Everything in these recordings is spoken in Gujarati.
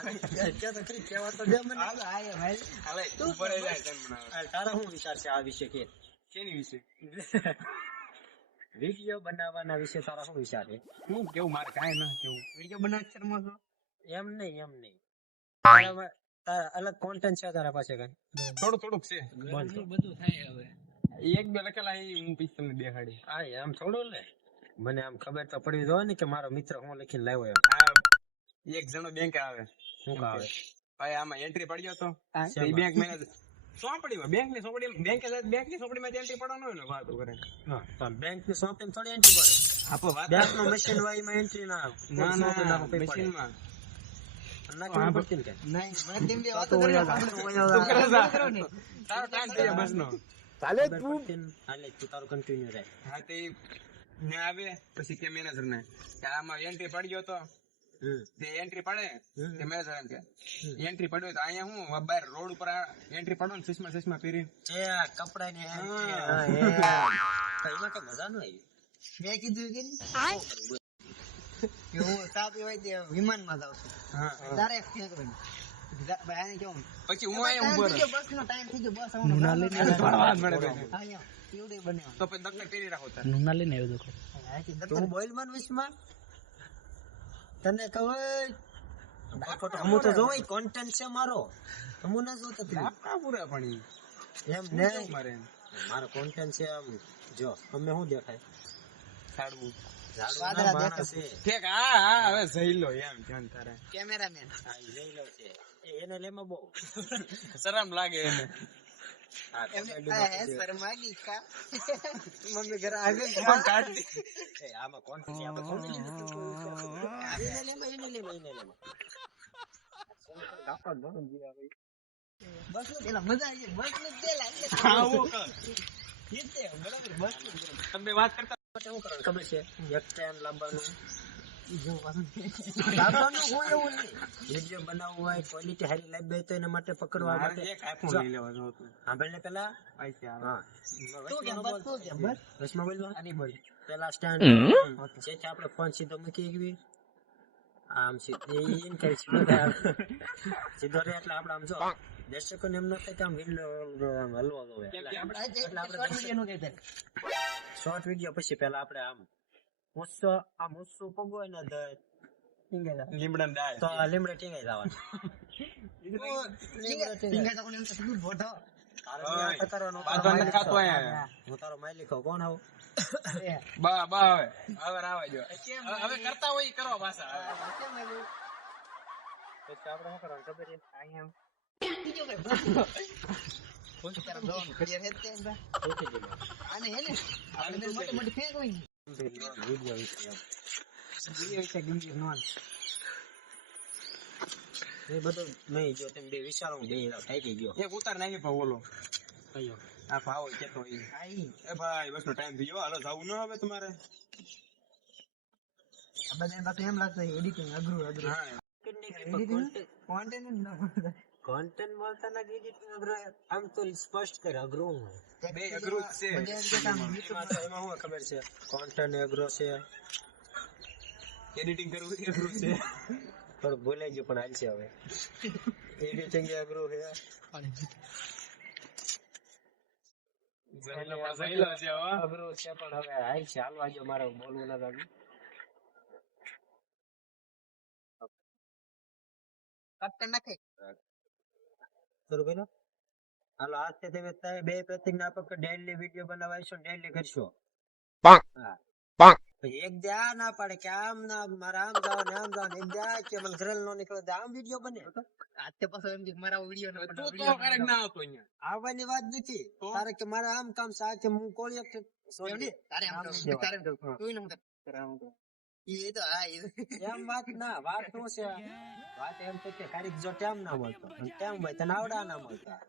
ક્યાં તો ખરી કેવા તો દે મને. હાલે તું ઉપર જાય તને બનાવે. તારા શું વિચાર છે આ વિશે કે શેની વિશે વિડીયો બનાવવાના વિશે તારા શું વિચાર છે? હું કેવું મારે કાંઈ ના કેવું વિડીયો બનાવ શર્મા છો એમ નહીં તારા અલગ કોન્ટેન્ટ છે તારા પાસે કઈ? થોડુંક છે બધું થાય હવે એક બે લખેલા હું પીસ તમને દેખાડી. હા એમ થોડું લે મને આમ ખબર તો પડવી જોઈએ ને કે મારો મિત્ર હું લખીને લાવ્યો એમ. આ એક જણો બેંક આવે શું આવે ભાઈ આમાં એન્ટ્રી પડ્યો તો બેંક મેનેજર સોંપડીમાં બેંકની સોંપડીમાં એન્ટ્રી પડવાનો હોય ને વાતો કરે. હા પણ બેંક ની શોપિંગ થોડી એન્ટ્રી પડે. આપો વાત બેંક નો મશીન વાળી માં એન્ટ્રી ના મશીનમાં ના પડતી કે નહીં મને ટીમ દે વાતો તારો ટાઈમ થઈ બસ નો ચાલે તું હાલે તું તારું કન્ટિન્યુ રહે. હા તે ને આવે પછી કે મેનેજર ને કે આમાં એન્ટ્રી પડ્યો તો તે એન્ટ્રી પડે તે મેનેજર એમ કે એન્ટ્રી પડ્યો તો અહીંયા હું બહાર રોડ ઉપર એન્ટ્રી પડો ને ચશ્મા પહેરી એ કપડા ને એમાં કઈ મજા ન આવી. મેં કીધું કે હું તાપ એવાય વિમાન માં જાઉં છું તારે ફેંકવાનું ભાઈ આને કેવું પછી હું અહીંયા ઉભો રહ્યો બસ નો ટાઈમ થઈ ગયો બસ કેવડે બને તો પછી દક્ષિણ પહેરી રાખો તાર નુના લઈને આવ્યો દેખો તું બોલ મન વિશમાં તને કહું હું તો જોઈ કોન્ટેન્ટ છે મારો હું ના જોતો આપણા પૂરા પણ એમ નહીં મારે મારો કોન્ટેન્ટ છે આમ જો અમે શું દેખાય સાડવું વાદળા માણસ છે ઠીક હા હવે જઈ લો એમ ધ્યાન તારે કેમેરામેન હા ઈ જઈ લો છે એને લેમાં બહુ શરમ લાગે એને હા શરમાગી કા મમ્મી ઘરે આવી ફોન કાઢી આમાં કોણ છે આપણે કોણ એને લેમાં બસ નો પેલા મજા આવી બસ નો પેલા બરાબર બસ તમે વાત કરતા શું કરવાનું ખબર છે એક ટાઈમ લાવવાનું હોય એવું નહીં વિડીયો બનાવવું હોય ક્વોલિટી સારી લાવી હોય તો એના માટે પકડવા માટે એક આઈફોન લઈ લેવાનો હતો સાંભળ ને પેલા હા બસમાં બોલવા આની બોલ પેલા સ્ટેન્ડ જેથી આપણે ફોન સીધો મૂકી ગવી આમ સીધો રે એટલે આપણે આમ જો દર્શકો ને એમ ન થાય કે આમ હલવો જોવે શોર્ટ વિડીયો પછી પેલા આપણે આમ મુસ્સો પગો ને લીમડા દાળ તો લીમડે ટીંગાઈ જવાનું હું તારો માલિક કોણ આવું બા બા હવે આવા જો હવે કરતા હોય કરો પાછા આપણે શું કરવાનું ખબર છે અહીંયા એ બધું નહીં જો તમે બે વિચારો બે ટાઈકી ગયો એક ઉતાર નાખી પણ ઓલો કયો આ ભાવ કેતો એ ભાઈ બસ નો ટાઈમ થઈ ગયો હાલો જવું ન હવે તમારે બધા બાકી એમ લાગતું એડિટિંગ અઘરું કોન્ટેન્ટ મળતા ના એડિટિંગ આમ તો સ્પષ્ટ કરે અઘરું બે અઘરું છે એમાં શું ખબર છે કોન્ટેન્ટ અઘરો છે એડિટિંગ કરવું અઘરું છે થોડું ભૂલાઈ ગયું પણ હાલ છે હવે એડિટિંગ અઘરું છે અઘરું છે પણ હવે હાલ છે હાલવા જો મારે બોલવું ના લાગ્યું નાખે શરૂ કર્યો હાલો આજથી તમે બે પ્રતિજ્ઞા આપો કે ડેઈલી વિડીયો બનાવાઈશો ડેઈલી કરશો એક દે આ ના પાડે કે આમ ના મારે આમ જાવ ને આમ જાવ ને એક દે આ કે મને ઘરેલ નો નીકળે આમ વિડીયો બને આજથી પાછો એમ કે મારા વિડીયો તું તો ક્યારેક ના આવતો અહીંયા આવવાની વાત નથી તારે કે મારે આમ કામ સા કે હું કોળી તારે તું એ તો હા એમ વાત ના વાત શું છે વાત એમ છે કે ખાલી જો ટાઈમ ના મળતો ટાઈમ હોય તો નાવડા ના મળતા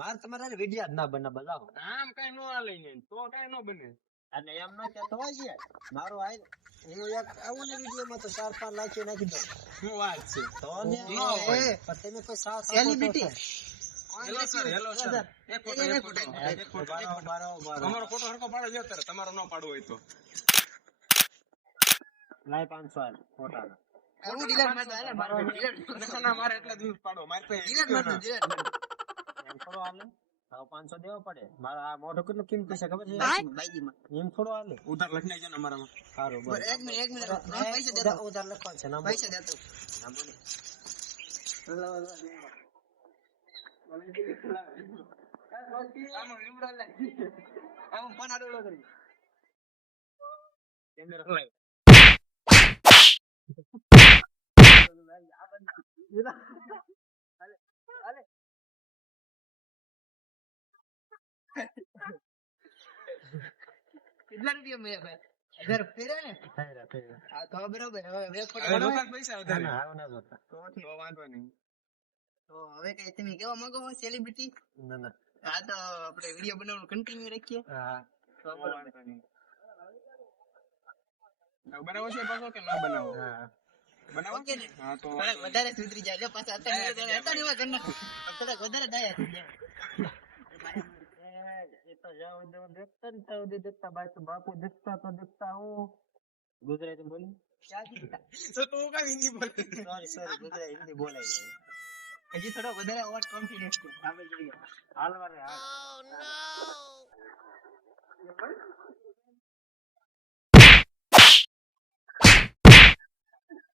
મારે તમારે વિડીયો જ ના બને બતાવો આમ કઈ નો હાલે ને તો કઈ નો બને અને એમ ન કહેતો હોય મારો આઈ હું એક આવું ને વિડીયો માં તો 4-5 લાખ નાખી દઉં શું વાત છે તો ને પણ તમે કોઈ સાવ સેલિબ્રિટી હેલો સર એક ફોટો તમારો ફોટો હરકો પાડો જો તમારો ન પાડવો હોય તો લાઈ 500 ફોટા હું delete મારતો, હાલે, મારો delete. ના, ના, મારે એટલે દૂર પાડો મારી પાસે delete મારતો, delete મારતો. એમ થોડો હાલે હવે 500 દેવા પડે મારા આ મોઢો કેટલું કિંમતી છે ખબર છે બાઈકીમાં. એમ થોડો હાલે ઉધાર લખી નાખજો ને અમારામાં. સારું બોલ એક મિનિટ હું પૈસા દેતો, ઉધાર લખવાનું છે ના બોલ. પૈસા દેતો. ના બોલે આમાં લીમડો લાગી. આમાં ફોન આડો કરી. કેટલા રૂપિયા મળ્યા ભાઈ? 1000 ફેર્યા ને? હા તો બરોબર. હવે એક ફોટો હવે બનાવો. લોકા પૈસા વધારે. ના હવે ના જોતા તો વાંધો નહીં. તો હવે કઈ તમે કેવા માંગો સેલિબ્રિટી? ના ના હા તો આપણે વિડીયો બનાવવાનું કન્ટિન્યુ રાખીએ. હા તો તો બરોબર. વાંધો નહીં. હવે બનાવો છે પાછો કે ના બનાવો? હા બનાવો ઓકે ને? હા તો થોડાક વધારે સુધરી જાય. જો પાછા અત્યારે હતા ને એવા કરી નાખો. થોડાક વધારે ડાયા થઈ જાય. એ તો જાવ દેખતા ને તાવ દેખતા બાપુ દેખતા તો દેખતા હું ગુજરાતી બોલી ક્યાંથી? તો તું કાંઈ હિન્દી બોલે? સોરી ગુજરાતી હિન્દી બોલાય જાય હજી થોડો વધારે અવાજ કોન્ફિડન્સ છે. આપણે જોઈએ. હાલવા રે હાલ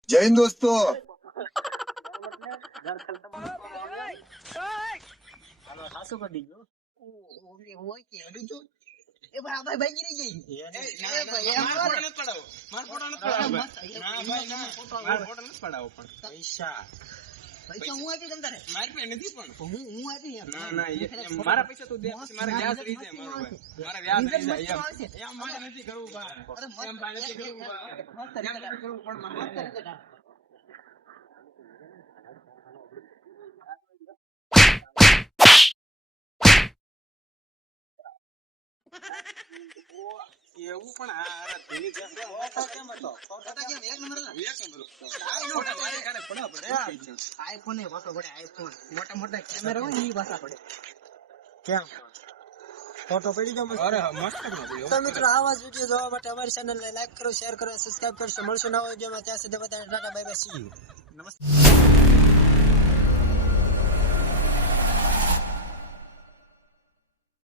जय हिंद दोस्तों। હાલો સાસુ કરી દીજો ઓલી હોય કે અડું જો. એ ભાઈ આ ભાઈ ભાગી રહી ગઈ. ના, ના, ભાઈ, માર એમ ફોટો નથી પડાવો. માર ફોટો નથી પડાવો ભાઈ. ના, ભાઈ, ના. માર ફોટો નથી પડાવો પણ. પૈસા પૈસા હું આપી તમ તારે. મારી પાસે નથી પણ. હું આપી યાર. ના, ના, મારા પૈસા તું દે પછી મારે વ્યાજ રહી જાય મારું ભાઈ. મારે વ્યાજ રહી જાય એમ. એમ મારે નથી કરવું ભાઈ. અરે મસ્ત એમ ભાઈ નથી કરવું ભાઈ. મસ્ત એમ નથી કરવું પણ મારે. એવું પણ આ ધીમી જેમ ફોટો કેમ હતો ફોટા કેમ એક નંબર હતા? એક નંબર. ફોટા મારે ક્યારે પડવા પડે? આઈફોન એ પાછો પડે. આઈફોન મોટા મોટા કેમેરા હોય ને એ પાછા પડે. કેમ ફોટો પડી ગયો મસ્ત? અરે હા, મસ્ત નથી. તો મિત્રો આવા જ વિડીયો જોવા માટે અમારી ચેનલને લાઈક કરો શેર કરો સબસ્ક્રાઇબ કરશો મળશો નવા વિડીયોમાં ત્યાં સુધી બધાને Tata bye bye see you નમસ્તે.